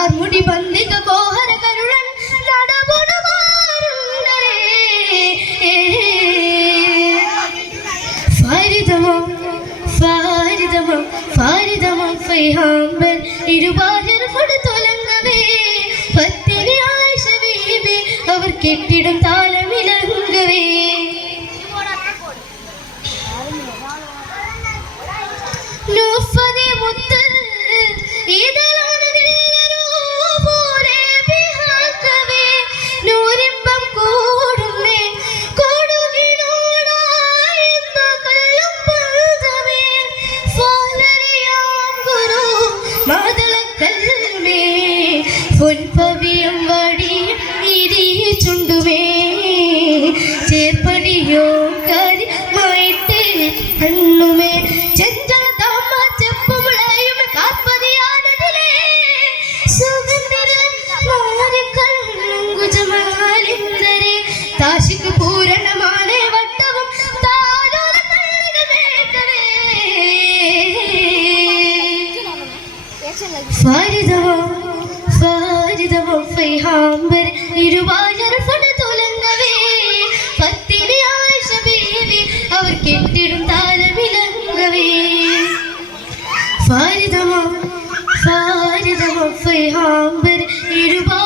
കാർമുടി ബന്ധിക കോഹര കരുളൻ നടപുണമാരുണ്ടരേ ഫാരിദമോ ഫാരിദമോ ഫാരിദമോ ഫൈഹാംബർ ഇരുവാജർ കൊടുത്തൊലങ്ങവേ പത്തിനി ആയിഷ ബീബി അവർ കെട്ടിടും താലമിലങ്ങവേ നൂഫദി മുത്ത് ഇതലാണതെല്ലരോ പോലെ ബിഹാക്കവേ നൂരിമ്പം കൂടുന്നേ കൊടുകിനോടായെന്ന കള്ളം പഴുതവേ ഫാലറിയാം ഗുരു മാതളക്കൽമേ പൊൻപവിയം വടിയും ഇരിച്ചുണ്ടുവേ ചേർപ്പടിയോ കാര്യമായിട്ട് അണ്ണുമേ താശിക്ക് പൂരണമാണ് വട്ടവും ഫാരിദമോ ഫാരിദമോ ഫൈഹാംബർ ഇരുവാജർ കൊടുത്തൊലങ്ങവേ പത്തിനി ആയിഷ ബീവി അവർ കെട്ടിടും താലമിലങ്ങവേ ഫാരിദമോ ഫാരിദമോ ഫൈഹാംബർ ഇരുവാ